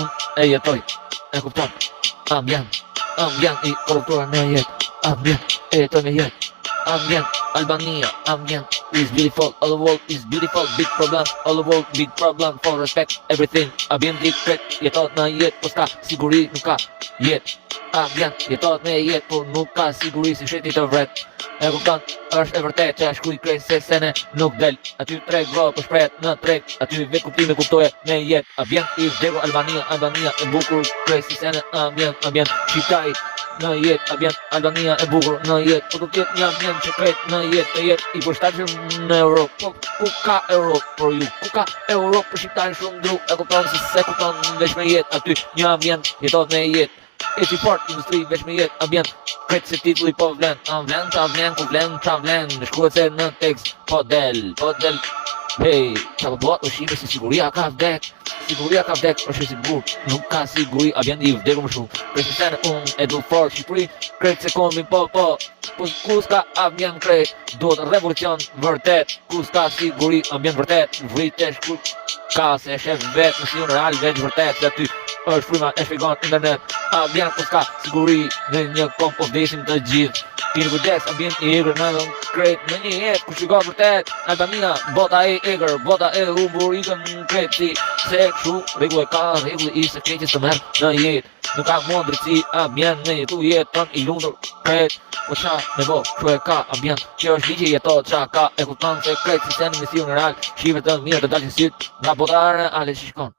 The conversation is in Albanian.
unë e jetoj. E kupton? Ambient i korruptuar në jetë. Ambient e jetoj me jetë. Ambient, Albania, ambient is beautiful, all the world is beautiful, big problem, all the world big problem, for respect, everything. Ambient i kret, jetot në jetë, po s'ka siguri, nuk ka jetë. Ambient, jetot me jetë, por nuk ka siguri si sheti të vret. E kupton, është e vërtet që shkruj krejt se sene nuk del. Aty treg vro për shpret në treg, aty vetë kuptime kuptoje me jetë. Ambient i vdekur Albania, Albania e bukur krejt si sene, ambient shqiptari në jetë, ambient Albania e bukur në jetë. Po do t'jetë një ambient që krejt në jetë, e jetë i përshtatshëm në Europë. Po ku ka Europë për ju? Ku ka Europë për shqiptarin shumë ndru? E kupton se kupton veç me jetë, aty një ambient jetot me jetë. E që port, industri, veç me jetë, ambient, kretë se titulli po vlen, vlen, qa vlen, ku vlen, qa vlen, në shkruhet se në tekst, po del, hej, qa po bëhat, është si siguria ka vdek, është sigur, nuk ka siguri, ambient i vdekur më shumë, kretë se sene, unë e du fort Shqipëri, kretë se kombin, po, ku s'ka ambient kretë, duhet revolucion vërtet, ku s'ka siguri, ambient vërtet, vritesh, ku ka se shef vetë, në shion real, veç vërtet, se aty, është frima e shpigon internet. Ambient po s'ka siguri në një kom po vdesim të gjithë. Kini kujdes, ambient i egrë në kret në një jetë, ku shpigon vërtet. Albania, bota e egrë, bota e humbur ikën në kret si se këshu, regull e ka, regull i se keqës të merë në jetë. Nuk ka mund drejtësi, ambient në jetu jetë ton i lundur kret. Po qa me bo, këshu e ka ambient, që është ligje jetot qa ka, e kupton se kret si se në mision në real, shive të mirë të dalqin sytë, nga botare ale që shkon.